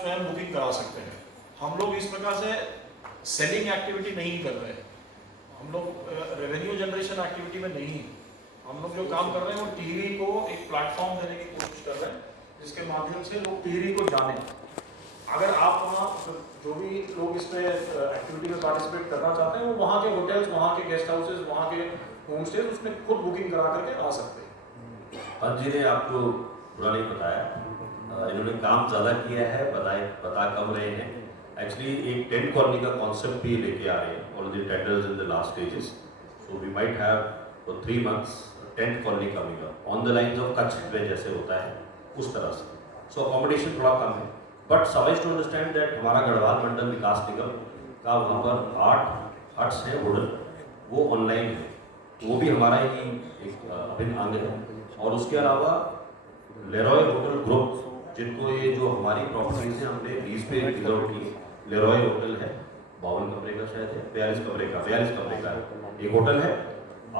स्वयं बुकिंग करा सकते हैं। हम लोग इस प्रकार से सेलिंग एक्टिविटी नहीं कर रहे हैं, हम लोग रेवेन्यू जनरेशन एक्टिविटी में नहीं। हम लोग जो काम कर रहे हैं वो टिहरी को एक प्लेटफॉर्म देने की कोशिश कर रहे हैं, जिसके माध्यम से लोग टिहरी को जाने। अगर आप वहाँ जो भी लोग इसमें एक्टिविटी में पार्टिसिपेट करना चाहते हैं, वो वहाँ के होटल्स, वहाँ के गेस्ट हाउसेज, वहाँ के होम स्टेज, उसमें खुद बुकिंग करा करके आ सकते हैं। पंत जी ने आपको पूरा नहीं बताया, इन्होंने काम ज़्यादा किया है, बता कम रहे हैं। एक्चुअली एक टेंट कॉलोनी का कॉन्सेप्ट भी लेके आ रहे हैं, already tenders in the last stages, so we might have for 3 months tent colony coming up on the lines of Kutch में जैसे होता है उस तरह से। सो अकोमोडेशन थोड़ा कम है, बट सवाइज टू अंडरस्टैंड दैट हमारा गढ़वाल मंडल विकास निगम का वहाँ पर 8 हट्स है होटल, वो ऑनलाइन है, वो भी हमारा ही एक अभिन्न अंग है। और उसके अलावा लेरॉय होटल ग्रुप, जिनको ये जो हमारी प्रॉपर्टीज हैं हमने लीज पे रिजर्व की, लेरॉय होटल है, 52 कमरे का शायद है, 42 कमरे का एक होटल है,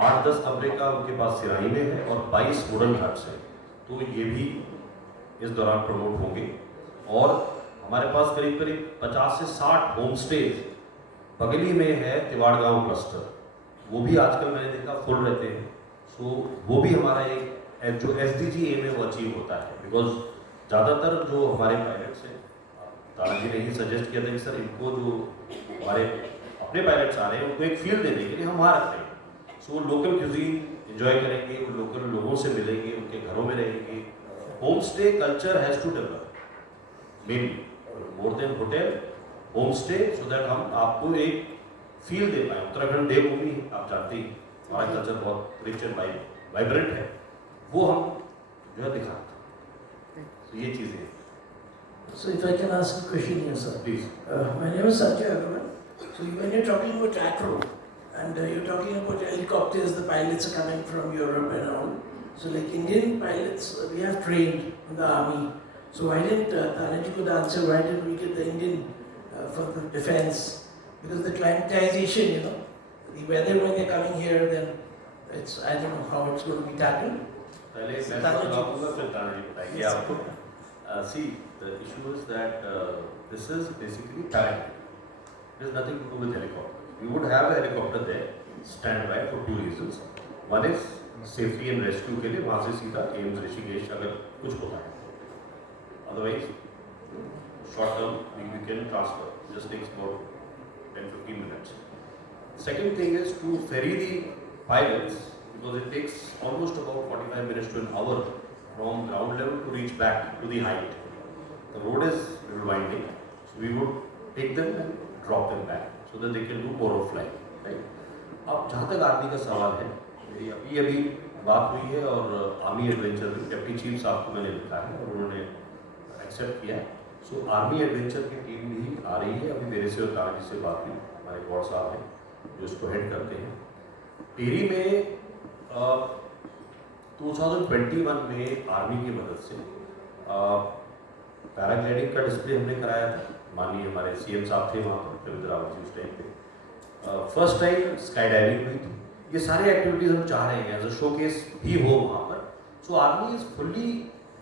8-10 कमरे का उनके पास सिराही में है और 22 वुडन हट्स है। तो ये भी इस दौरान प्रमोट होंगे। और हमारे पास करीब 50 से 60 होम स्टेज बगली में है तिवाड़ गाँव क्लस्टर, वो भी आजकल मैंने देखा फुल रहते हैं। सो वो भी हमारा एक जो SDG एम है वो अचीव होता है, बिकॉज ज़्यादातर जो हमारे पायलट्स हैं, तारा जी ने ही सजेस्ट किया था कि सर इनको जो हमारे अपने पायलट्स आ रहे हैं उनको एक फील देने के लिए हम वहाँ रख रहे हैं। सो वो लोकल क्यूजीन एंजॉय करेंगे, वो लोकल लोगों से मिलेंगे, उनके घरों में रहेंगे। Home stay culture has to develop mainly more than hotel, home stay, so that हम आपको एक फील दे पाए। उत्तराखंड देवभूमि आप जानते ही, हमारा कल्चर बहुत रिच एंड वाइब्रेंट है, वो हम जो है दिखाते हैं। तो ये चीज़ें हैं। So if I can ask a question here, sir. Please. My name is Sanjay Agarwal. So when you're talking about acro and you're talking about helicopters, the pilots are coming from Europe and all. So like Indian pilots, we have trained in the army. So why didn't Tanaji could answer? Why didn't we get the Indian for the defense? Because the climatization, you know, the weather when they're coming here, then it's, I don't know how it's going to be tackled. पहले मैं बताऊंगा, फिर तानाजी बताएंगे आपको। See, the issue is that this is basically paragliding. There's nothing to do with helicopter. We would have a helicopter there, standby for 2 reasons. One is safety and rescue के लिए, वहाँ से सीधा एम्स ऋषिकेश अगर कुछ होता है। Otherwise, short term we can transfer. Just takes about 10-15 minutes. Second thing is to ferry the pilots, because it takes almost about 45 minutes to an hour from ground level to reach back to the height. The road is a little winding, so we would take them and drop them back so that they can do more of flying. Right? अब जहाँ तक army का सवाल है, मेरी अभी बात हुई है और आर्मी एडवेंचर में डिप्टी चीफ साहब को मैंने लिखा है और उन्होंने एक्सेप्ट किया। सो आर्मी एडवेंचर की टीम भी आ रही है। अभी मेरे से और तारा जी से बात हुई, हमारे गौर साहब हैं जो इसको हेड करते हैं। टिहरी में 2021 में आर्मी की मदद से पैराग्लाइडिंग का डिस्प्ले हमने कराया था। माननीय हमारे CM साहब थे वहाँ पर, रविंद्र रावत जी उस टाइम पे। फर्स्ट टाइम स्काई डाइविंग हुई थी। ये सारी एक्टिविटीज़ हम चाह रहे हैं एज अ शोकेस भी हो वहाँ पर। सो आर्मी इज़ फुल्ली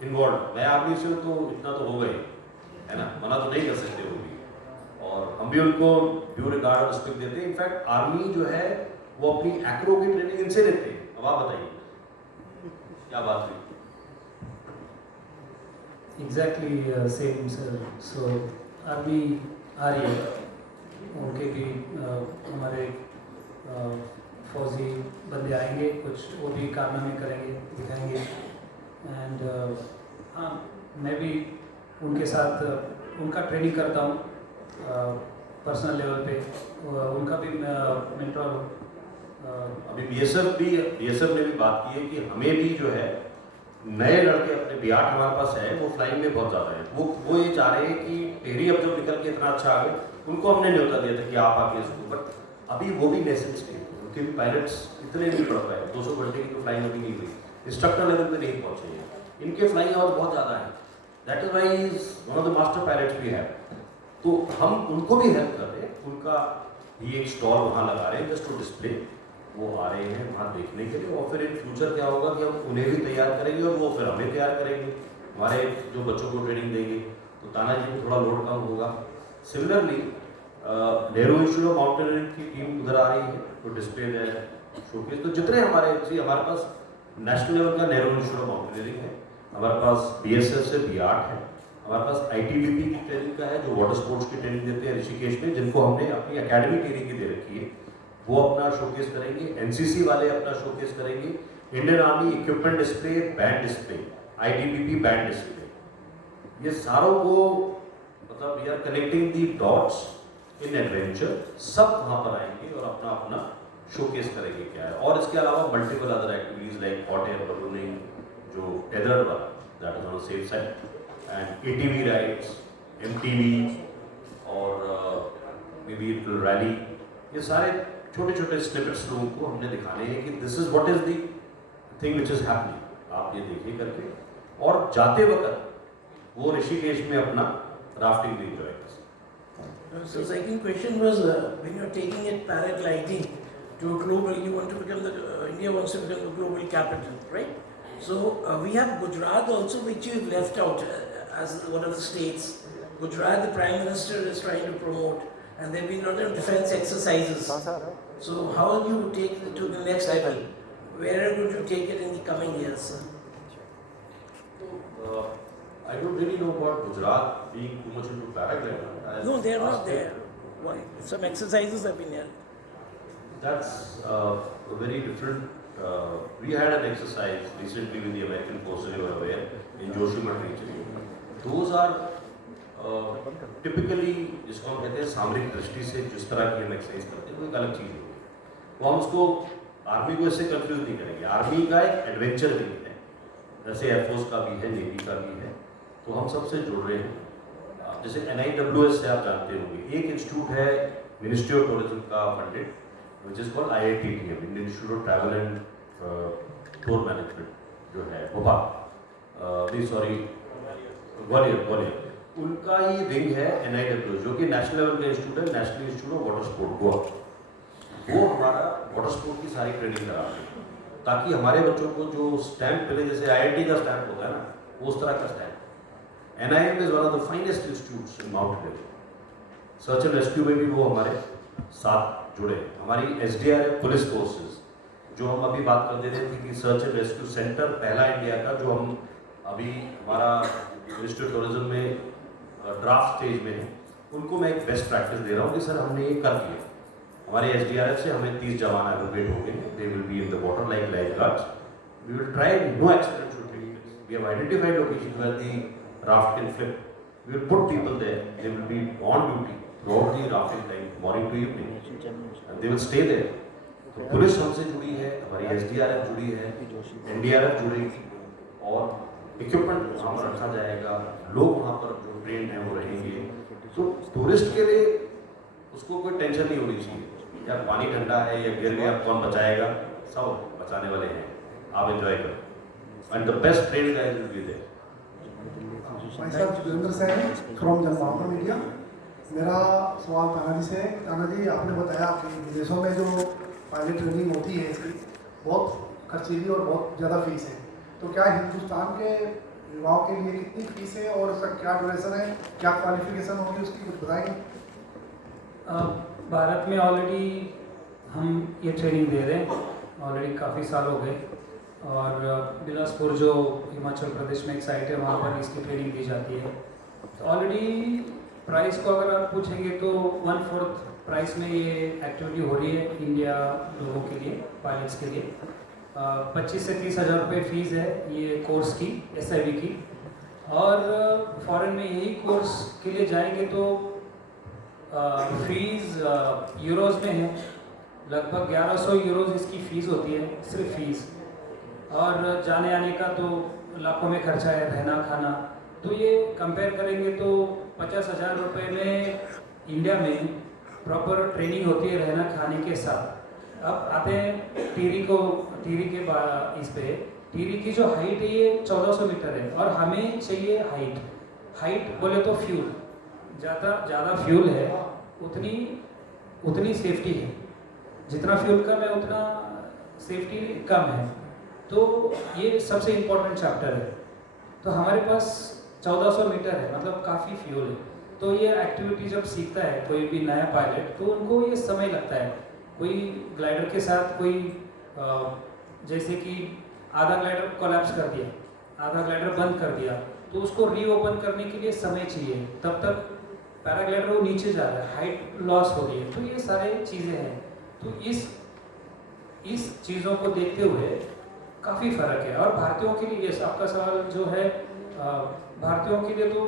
इन्वॉल्व। मैं आर्मी से तो इतना तो हो गए, है ना, मना तो नहीं कर सकते वो भी, और हम भी उनको ड्यू रिगार्ड और रिस्पेक्ट देते हैं। इनफैक्ट आर्मी जो है वो अपनी एक्रो की ट्रेनिंग इनसे लेते हैं। अब आप बताइए क्या बात हुई? Exactly same sir. So army आ रही है, उनके भी हमारे फौजी बंदे आएंगे, कुछ वो भी कारनामे करेंगे, दिखाएंगे। एंड हाँ, मैं भी उनके साथ उनका ट्रेनिंग करता हूँ पर्सनल लेवल पे, उनका भी मेंटर हूँ। अभी BSF ने भी बात की है कि हमें भी जो है नए लड़के अपने B8 हमारे पास है, वो फ्लाइंग में बहुत ज़्यादा है। वो ये चाह रहे हैं कि टिहरी अब जब निकल के इतना अच्छा आ गए, उनको हमने न्योता दिया था कि आप आके इसको, बट अभी वो भी नेसेंट स्टेज है, उनके भी पायलट्स इतने नहीं पढ़ पाए। 200 घंटे की तो फ्लाइंग अभी नहीं हुई, इंस्ट्रक्टर लेवल पे नहीं पहुँचे हैं। इनके फ्लाइंग आवर्स बहुत ज़्यादा है। That is why is one of the master pilots we have. तो हम उनको भी हेल्प कर रहे हैं, उनका भी एक स्टॉल वहाँ लगा रहे हैं जस्ट टू डिस्प्ले। वो आ रहे हैं वहाँ देखने के लिए, और फिर इन फ्यूचर क्या होगा कि हम उन्हें भी तैयार करेंगे और वो फिर हमें तैयार करेंगे, हमारे जो बच्चों को ट्रेनिंग देंगे। तो तानाजी में थोड़ा लोड कम होगा। Similarly Nehru institute of mountaineering की टीम उधर आ रही है, तो डिस्प्ले है, शोकेस। तो जितने हमारे पास नेशनल लेवल का नेहरू इंस्टीट्यूट ऑफ माउंटेनियरिंग है, हमारे पास BSF से B8 है, हमारे पास ITBP की ट्रेनिंग का है जो वाटर स्पोर्ट्स की ट्रेनिंग देते हैं ऋषिकेश में, जिनको हमने अपनी एकेडमी ट्रेनिंग की दे रखी है, वो अपना शोकेस करेंगे। NCC वाले अपना शोकेस करेंगे। Indian army equipment display, band display, ITBP band display, ये सारों को मतलब we are connecting the dots in adventure, सब वहाँ पर आएंगे और अपना अपना शोकेस करेंगे क्या है। और इसके अलावा multiple other activities like hot air ballooning, जो टेदर्ड वाला, that is on safe side, and ATV rides, MTV और मे बी रैली, ये सारे छोटे छोटे स्निपेट्स लोगों को हमने दिखाने हैं कि this is what is the thing which is happening, आप ये देखिए करके। और जाते वक्त वो ऋषिकेश में अपना राफ्टिंग भी एंजॉय कर सकते। So second question was when you're taking it paragliding to a global, you want to become the India wants to become the global capital, right? So we have Gujarat also, which you've left out as one of the states. Gujarat, the Prime Minister is trying to promote, and there have been a lot of defense exercises. So how will you take it to the next level? Where would you take it in the coming years? I don't really know about Gujarat being too much into paragliding. No, they are not there. Why? Some exercises have been held. That's a very different. We had an exercise recently with the American forces, you are aware, in Joshimath region. Those are typically, जिसको हम कहते हैं सामरिक दृष्टि से जिस तरह की हम एक्सरसाइज करते हैं वो एक अलग चीज़ होती है। वो हम उसको आर्मी को इससे कंफ्यूज नहीं करेंगे। आर्मी का एक एडवेंचर भी है, जैसे एयरफोर्स का भी है, नेवी का भी है, तो हम सबसे जुड़ रहे हैं। जैसे NIWS से आप जानते होंगे, एक इंस्टीट्यूट है मिनिस्ट्री ऑफ टूरिज्म का funded, which is called IITTM, Indian institute of travel and tour management, जो है भोपाल, सॉरी ग्वालियर, उनका ही विंग है NIWS, जो कि नेशनल लेवल का इंस्टीट्यूट है, national institute of water sport Goa. वो हमारा वाटर स्पोर्ट की सारी ट्रेनिंग कराते हैं, ताकि हमारे बच्चों को जो स्टैंप पहले जैसे IIT का स्टैंप होता है ना, वो उस तरह का stamp. NIM is one of the finest institutes in mountaineering। Search and rescue में भी वो हमारे साथ जुड़े। हमारी SDRF पुलिस फोर्सेस, जो हम अभी बात कर दे रहे थे कि सर्च एंड रेस्क्यू सेंटर पहला इंडिया का, जो हम अभी हमारा मिनिस्ट्री ऑफ टूरिज्म में ड्राफ्ट स्टेज में है, उनको मैं एक बेस्ट प्रैक्टिस दे रहा हूँ कि सर हमने ये कर दिया। हमारे SDRF से हमें 30 जवान एलोकेट हो गए, they will be in the water like lifeguards. We will try no accident should take place. We have identified location where the raft can flip. We will put people there. They will be on duty throughout the rafting time, morning to evening, and they will stay there. तो police हमसे जुड़ी है, हमारी SDRF जुड़ी है, NDRF जुड़ेगी, और equipment वहाँ पर रखा जाएगा, लोग वहाँ पर जो ट्रेन हैं वो रहेंगे। तो टूरिस्ट के लिए उसको कोई टेंशन नहीं होनी चाहिए, या पानी ठंडा है या गिर गया कौन बचाएगा, सब बचाने वाले हैं, आप एंजॉय करो, and the best train guide will be there. भाई साहब, जोगिंदर सैन फ्रॉम जनमावड़ा मीडिया। मेरा सवाल तानाजी से है। तानाजी, आपने बताया कि विदेशों में जो पायलट ट्रेनिंग होती है इसकी बहुत खर्चीली और बहुत ज़्यादा फीस है, तो क्या हिंदुस्तान के युवाओं के लिए कितनी फीस है और उसका क्या ड्यूरेशन है, क्या क्वालिफिकेशन होगी उसकी, कुछ बताएंगे? भारत में ऑलरेडी हम ये ट्रेनिंग दे रहे हैं, ऑलरेडी काफ़ी साल हो गए, और बिलासपुर जो हिमाचल प्रदेश में एक साइट है वहाँ पर इसकी ट्रेनिंग दी जाती है। तो ऑलरेडी प्राइस को अगर आप पूछेंगे तो 1/4 प्राइस में ये एक्टिविटी हो रही है इंडिया लोगों के लिए, पायलट्स के लिए। 25 से 30 हज़ार रुपये फ़ीस है ये कोर्स की, SIV की। और फॉरेन में यही कोर्स के लिए जाएंगे तो फीस यूरोज़ में है, लगभग 1100 यूरोज़ इसकी फ़ीस होती है, सिर्फ फीस। और जाने आने का तो लाखों में खर्चा है, रहना खाना। तो ये कंपेयर करेंगे तो 50,000 रुपये में इंडिया में प्रॉपर ट्रेनिंग होती है रहना खाने के साथ। अब आते हैं टिहरी के इस पे टिहरी की जो हाइट है ये 1400 मीटर है, और हमें चाहिए हाइट बोले तो फ्यूल, ज़्यादा फ्यूल है उतनी सेफ्टी है, जितना फ्यूल कम है उतना सेफ्टी कम है। तो ये सबसे इम्पोर्टेंट चैप्टर है। तो हमारे पास 1400 मीटर है, मतलब काफ़ी फ्यूल है। तो ये एक्टिविटी जब सीखता है कोई भी नया पायलट, तो उनको ये समय लगता है। कोई ग्लाइडर के साथ कोई जैसे कि आधा ग्लाइडर कोलैप्स कर दिया, आधा ग्लाइडर बंद कर दिया, तो उसको रीओपन करने के लिए समय चाहिए, तब तक पैराग्लाइडर वो नीचे जा रहा है, हाइट लॉस हो रही है। तो ये सारे चीज़ें हैं। तो इस चीज़ों को देखते हुए काफ़ी फ़र्क है। और भारतीयों के लिए, ये आपका सवाल जो है, भारतीयों के लिए तो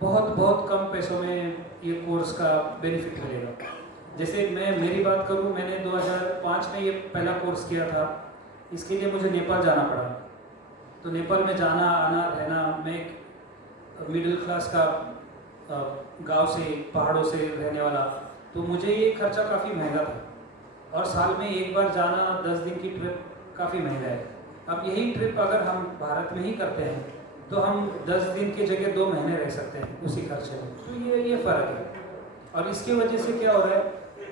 बहुत कम पैसों में ये कोर्स का बेनिफिट मिलेगा। जैसे मेरी बात करूँ, मैंने 2005 में ये पहला कोर्स किया था। इसके लिए मुझे नेपाल जाना पड़ा। तो नेपाल में जाना आना रहना, मैं एक मिडिल क्लास का गांव से, पहाड़ों से रहने वाला, तो मुझे ये खर्चा काफ़ी महंगा था। और साल में एक बार जाना, 10 दिन की ट्रिप काफ़ी महंगा है। अब यही ट्रिप अगर हम भारत में ही करते हैं तो हम 10 दिन की जगह 2 महीने रह सकते हैं उसी खर्चे में। तो ये फ़र्क है। और इसकी वजह से क्या हो रहा है,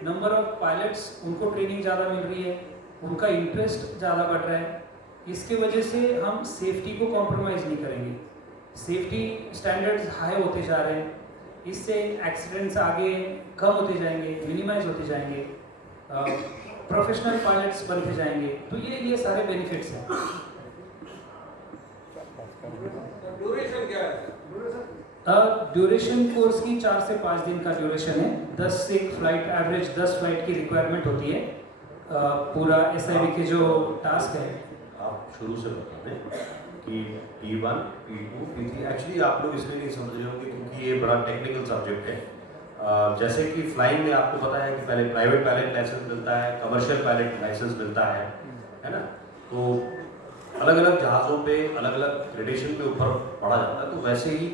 नंबर ऑफ पायलट्स, उनको ट्रेनिंग ज़्यादा मिल रही है, उनका इंटरेस्ट ज़्यादा बढ़ रहा है। इसके वजह से हम सेफ्टी को कॉम्प्रोमाइज़ नहीं करेंगे। सेफ्टी स्टैंडर्ड्स हाई होते जा रहे हैं, इससे एक्सीडेंट्स आगे कम होते जाएंगे, मिनिमाइज होते जाएंगे, प्रोफेशनल पायलट्स बनते जाएंगे। तो ये सारे बेनिफिट्स हैं। ड्यूरेशन क्या है? ड्यूरेशन कोर्स की 4 से 5 दिन का ड्यूरेशन है। 10 से फ्लाइट, एवरेज 10 फ्लाइट की रिक्वायरमेंट होती है। पूरा SIV के जो टास्क है, आप शुरू से बता दें कि P1, P2, P3, एक्चुअली आप लोग इसलिए नहीं समझ रहे होंगे क्योंकि ये बड़ा टेक्निकल सब्जेक्ट है। जैसे कि फ्लाइंग में आपको पता है कि पहले प्राइवेट पायलट लाइसेंस मिलता है, कमर्शियल पायलट लाइसेंस मिलता है ना। तो अलग अलग जहाज़ों पे अलग अलग ग्रेडेशन के ऊपर पढ़ा जाता है। तो वैसे ही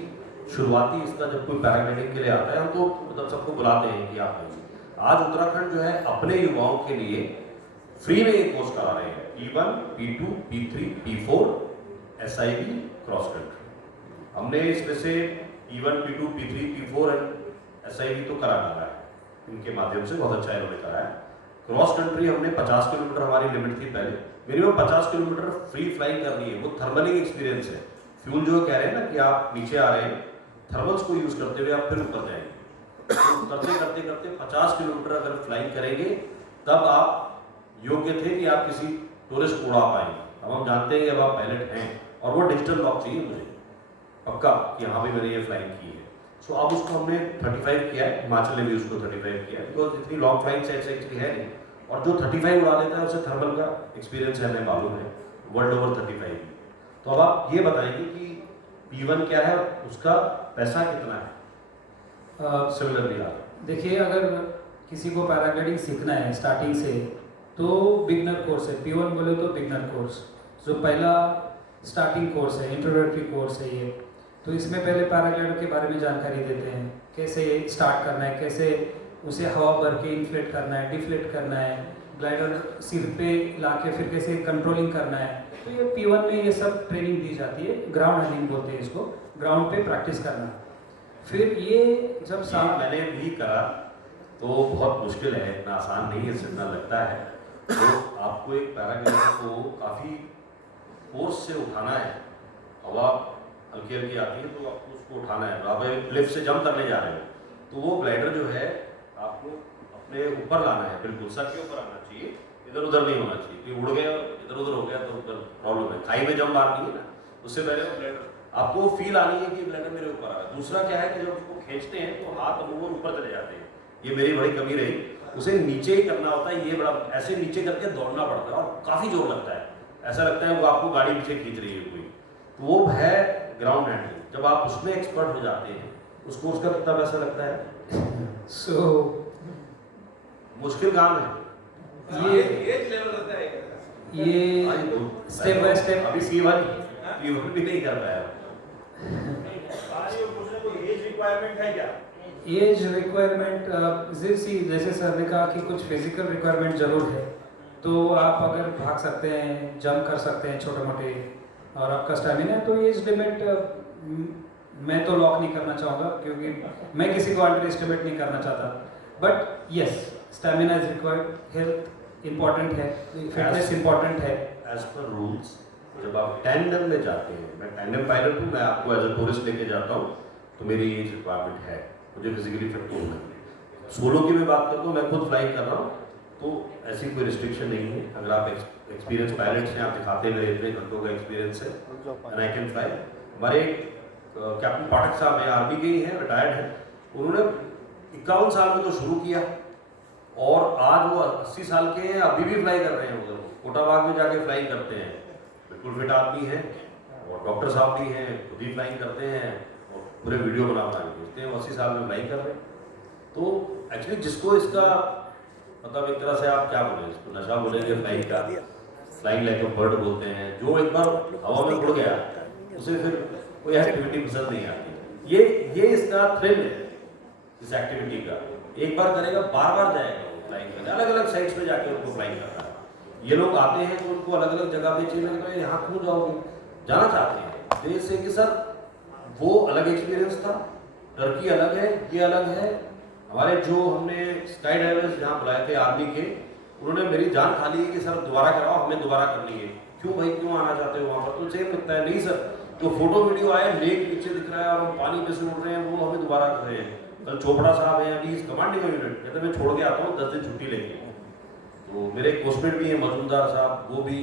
शुरुआती इसका जब कोई पैराग्लाइडिंग के लिए आता है, हम तो मतलब सबको बुलाते हैं कि आप आइए। आज उत्तराखंड जो है अपने युवाओं के लिए फ्री में एक कोर्स करा रहे हैं, P1, P2, P3, P4, SIV cross country. हमने इसमें से P1, P2, P3, P4 and SIV तो करा डाला है इनके माध्यम से, बहुत अच्छा इन्होंने करा है। क्रॉस कंट्री हमने 50 किलोमीटर हमारी लिमिट थी पहले, मिनिमम 50 किलोमीटर फ्री फ्लाइंग करनी है। वो थर्मलिंग एक्सपीरियंस है। फ्यूल जो कह रहे हैं ना कि आप नीचे आ रहे हैं, थर्मल्स को यूज करते हुए आप फिर ऊपर जाएंगे। तो करते करते करते 50 किलोमीटर अगर फ्लाइंग करेंगे तब आप योग्य थे कि आप किसी टूरिस्ट को उड़ा पाएंगे। अब हम जानते हैं कि अब आप पायलट हैं और वो डिजिटल लॉक चाहिए मुझे पक्का कि हाँ भाई मैंने ये फ्लाइंग की है। सो अब उसको हमने 35 किया है, हिमाचल ने भी उसको 35 किया है, बिकॉज इतनी लॉन्ग फ्लाइंग सेट्स एक्चुअली है नहीं। और जो 35 उड़ा लेता है उसे थर्मल का एक्सपीरियंस है, हमें मालूम है, वर्ल्ड ओवर 35 भी। तो अब आप ये बताएंगे कि P1 क्या है, उसका पैसा कितना है? सिमिलरली देखिए, अगर किसी को पैराग्लाइडिंग सीखना है स्टार्टिंग से, तो बिगनर कोर्स है। P1 बोले तो बिगनर कोर्स, जो पहला स्टार्टिंग कोर्स है, इंट्रोडक्टरी कोर्स है ये। तो इसमें पहले पैराग्लाइडर के बारे में जानकारी देते हैं, कैसे स्टार्ट करना है, कैसे उसे हवा भर के इन्फ्लेट करना है, डिफ्लेट करना है, ग्लाइडर सिर पे लाके फिर कैसे कंट्रोलिंग करना है। तो ये P1 में ये सब ट्रेनिंग दी जाती है। ग्राउंड हैंडलिंग बोलते हैं इसको, ग्राउंड पे प्रैक्टिस करना। फिर ये जब मैंने भी करा तो बहुत मुश्किल है, इतना आसान नहीं है जितना लगता है। तो आपको एक पैराग्लाइडर को काफ़ी फोर्स से उठाना है, हवा हल्की हल्की आती है तो आपको उसको उठाना है। आप लिफ्ट से जंप करने जा रहे हो तो वो ग्लाइडर जो है आपको अपने ऊपर लाना है, बिल्कुल सर के ऊपर आना चाहिए, इधर उधर नहीं होना चाहिए कि उड़ गया इधर उधर हो गया तो फिर प्रॉब्लम है। खाई में जंप मारनी है ना, उससे पहले वो ग्लाइडर आपको फील आनी है कि ग्लाइडर मेरे ऊपर आ रहा है। दूसरा क्या है कि जब उसको खींचते हैं तो हाथ अमूमन ऊपर चले जाते हैं, ये मेरी बड़ी कमी रही। उसे नीचे ही करना होता है, ये बड़ा ऐसे नीचे करके दौड़ना पड़ता है और काफ़ी जोर लगता है, ऐसा लगता है वो आपको गाड़ी पीछे खींच रही है कोई। तो वो है ग्राउंड हैंडलिंग। जब आप उसमें एक्सपर्ट हो जाते हैं, उस कोर्स का कितना पैसा लगता है? मुश्किल काम है ये एज लेवल होता है क्या? ये स्टेप बाय स्टेप। अभी P1 भी नहीं कर पाया। एज रिक्वायरमेंट है क्या? एज रिक्वायरमेंट जैसे सर ने कहा कि कुछ फिजिकल रिक्वायरमेंट जरूर है। तो आप अगर भाग सकते हैं, जंप कर सकते हैं छोटे मोटे, और आपका स्टैमिना है, तो एज लिमिट मैं तो लॉक नहीं करना चाहूँगा क्योंकि मैं किसी को अंडर एस्टिमेट नहीं करना चाहता। But yes, stamina is required, health important है, फिटनेस इम्पॉर्टेंट है। एज पर रूल्स जब आप टैंडम में जाते हैं, मैं टैंडम पायलट हूँ, मैं आपको एज ए टूरिस्ट लेके जाता हूँ, तो मेरी एज रिक्वायरमेंट है, मुझे फिजिकली फिट होना है। सोलो की मैं बात करता हूँ, मैं खुद फ्लाइंग कर रहा हूँ, तो ऐसी कोई रिस्ट्रिक्शन नहीं है। अगर आप एक्सपीरियंस पायलट्स हैं, आप दिखाते हुए इतने घंटों का एक्सपीरियंस है, एंड आई कैन फ्लाई। हमारे कैप्टन पाठक साहब हैं, आर्मी के ही हैं, रिटायर्ड हैं, उन्होंने 51 साल में तो शुरू किया और आज वो 80 साल के हैं, अभी भी फ्लाई कर रहे हैं। उधर कोटाबाग में जाके फ्लाई करते हैं, बिल्कुल फिट आदमी है, और डॉक्टर साहब भी हैं, खुद ही फ्लाइंग करते हैं और पूरे वीडियो बना के भेजते हैं, 80 साल में फ्लाई कर रहे हैं। तो एक्चुअली जिसको इसका मतलब एक तरह से आप क्या बोले, इसको नशा बोलेंगे फ्लाइंग का, फ्लाइंग लाइक अ बर्ड बोलते हैं, जो एक बार हवा में उड़ गया उसे फिर कोई एक्टिविटी पसंद नहीं आती। ये इसका थ्रिल है इस एक्टिविटी का, एक बार करेगा बार बार जाएगा वो फ्लाइंग करने, अलग अलग साइड्स पे जाके उनको फ्लाइंग करना है। ये लोग आते हैं तो उनको अलग अलग जगह पे चाहिए लगता है, यहाँ क्यों जाओगे, जाना चाहते हैं देश से कि सर वो अलग एक्सपीरियंस था, टर्की अलग है, ये अलग है। हमारे जो हमने स्काई डाइवर्स जहाँ बुलाए थे आर्मी के, उन्होंने मेरी जान खा ली है कि सर दोबारा कराओ, हमें दोबारा करनी है। क्यों भाई, क्यों आना चाहते हो वहाँ पर, तो सेम लगता है। नहीं सर, जो फोटो वीडियो आया लेक नीचे दिख रहा है और हम पानी पे से उड़ रहे हैं, वो हमें दोबारा कर रहे हैं। कल चोपड़ा साहब हैं अभी इस कमांडिंग यूनिट, कहते मैं छोड़ के आता हूँ 10 दिन छुट्टी लेके। तो मेरे कोस्टमेट भी हैं मजूमदार साहब, वो भी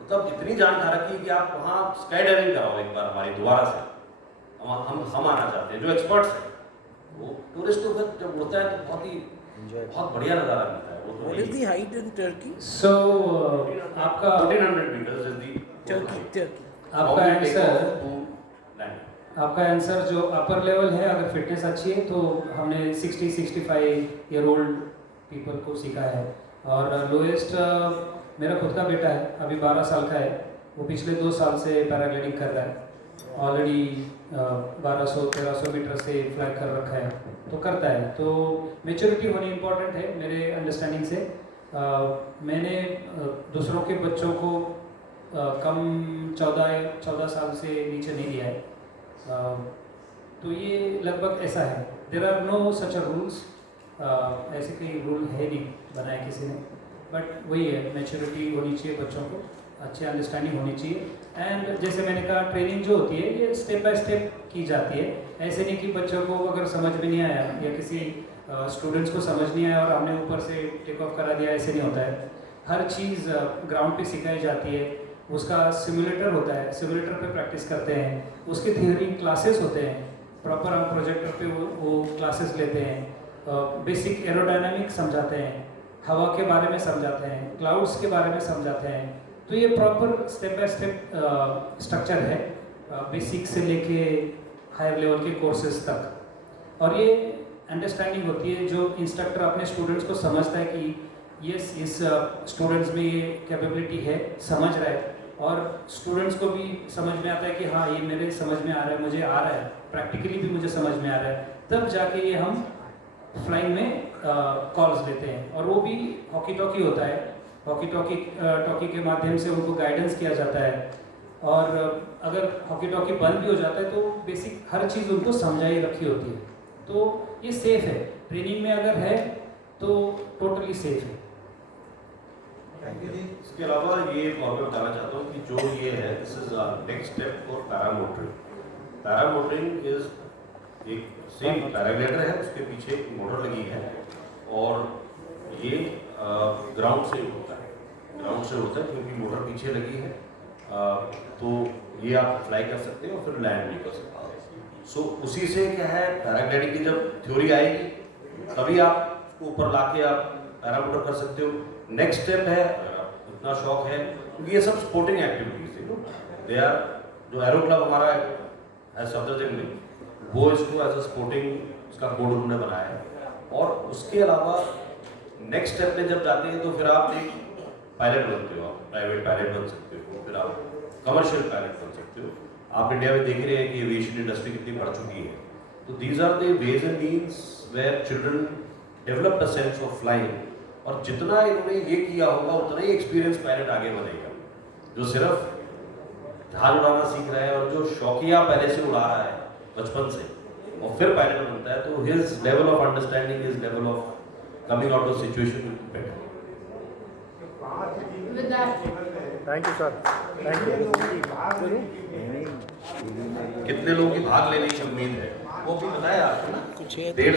मतलब इतनी जान खा रखी है कि आप वहाँ स्काई डाइविंग कराओ एक बार हमारी दोबारा से, हम आना चाहते हैं जो एक्सपर्ट्स हैं। वो टूरिस्ट को फिर जब उड़ता है तो बहुत बढ़िया नज़ारा मिलता है। वो तो What is the height in Turkey? So आपका 1400 meters is the Turkey. आपका आंसर जो अपर लेवल है, अगर फिटनेस अच्छी है तो हमने 60-65 ईयर ओल्ड पीपल को सिखा है। और लोएस्ट मेरा खुद का बेटा है, अभी 12 साल का है, वो पिछले 2 साल से पैराग्लाइडिंग कर रहा है, ऑलरेडी 1200-1300 मीटर से फ्लाई कर रखा है, तो करता है। तो मेच्योरिटी होनी इम्पोर्टेंट है मेरे अंडरस्टैंडिंग से। मैंने दूसरों के बच्चों को कम 14 साल से नीचे नहीं लिया है, तो ये लगभग ऐसा है। There are no such rules, ऐसे कोई रूल है नहीं बनाए किसी ने, बट वही है, मैच्योरिटी होनी चाहिए बच्चों को, अच्छी अंडरस्टैंडिंग होनी चाहिए। एंड जैसे मैंने कहा, ट्रेनिंग जो होती है ये स्टेप बाय स्टेप की जाती है। ऐसे नहीं कि बच्चों को अगर समझ में नहीं आया या किसी स्टूडेंट्स को समझ नहीं आया और हमने ऊपर से टेक ऑफ करा दिया, ऐसे नहीं होता है। हर चीज़ ग्राउंड पे सिखाई जाती है, उसका सिमुलेटर होता है, सिमुलेटर पे प्रैक्टिस करते हैं, उसके थियोरी क्लासेस होते हैं, प्रॉपर हम प्रोजेक्टर पे वो क्लासेस लेते हैं, बेसिक एरोडायनामिक समझाते हैं, हवा के बारे में समझाते हैं, क्लाउड्स के बारे में समझाते हैं। तो ये proper step by step structure है, बेसिक से लेके हायर लेवल के कोर्सेज तक। और ये अंडरस्टैंडिंग होती है जो इंस्ट्रक्टर अपने स्टूडेंट्स को समझता है कि यस इस स्टूडेंट्स में ये कैपेबिलिटी है, समझ रहा है, और स्टूडेंट्स को भी समझ में आता है कि हाँ ये मेरे समझ में आ रहा है, मुझे आ रहा है, प्रैक्टिकली भी मुझे समझ में आ रहा है। तब जाके ये हम फ्लाइंग में कॉल्स लेते हैं, और वो भी हॉकी टॉकी होता है। हॉकी टॉकी के माध्यम से उनको गाइडेंस किया जाता है, और अगर हॉकी टॉकी बंद भी हो जाता है तो बेसिक हर चीज़ उनको समझाई रखी होती है। तो ये सेफ है, ट्रेनिंग में अगर है तो टोटली सेफ है। इसके अलावा ये और मैं बताना चाहता हूँ कि जो ये है, this is next step for paramotoring. Paramotoring is एक सेम पैराग्लाइडर है, उसके पीछे एक मोटर लगी है, और ये ग्राउंड से होता है, क्योंकि मोटर पीछे लगी है। तो ये आप फ्लाई कर सकते हो और फिर लैंड भी कर सकते हो। सो उसी से क्या है, पैराग्लाइडिंग की जब थ्योरी आएगी तभी आप उसको ऊपर लाके आप पैरामोटर कर सकते हो। नेक्स्ट स्टेप है, अगर आपको इतना शौक है, क्योंकि ये सब स्पोर्टिंग एक्टिविटीज है, दे आर, जो एरो क्लब हमारा है सफदरजंग में, वो इसको एज अ स्पोर्टिंग इसका कोड उन्होंने बनाया है। और उसके अलावा नेक्स्ट स्टेप में जब जाते हैं तो फिर आप एक पायलट बनते हो, आप प्राइवेट पायलट बन सकते हो, फिर आप कमर्शियल पायलट बन सकते हो। आप इंडिया में देख रहे हैं कि एविएशन इंडस्ट्री कितनी बढ़ चुकी है। तो these are the ways and means where children develop a sense of flying, और जितना इन्होंने ये किया होगा उतना ही एक्सपीरियंस पायलट आगे बनेगा। जो सिर्फ जहाज उड़ाना सीख रहा है और जो शौकिया पहले से उड़ा रहा है बचपन से और फिर पायलट बनता है, तो his level of understanding, his level of coming out of situation will be better. With that, thank you sir. कितने लोगों की भाग लेने की उम्मीद है वो भी बताया आपको ना। 1.5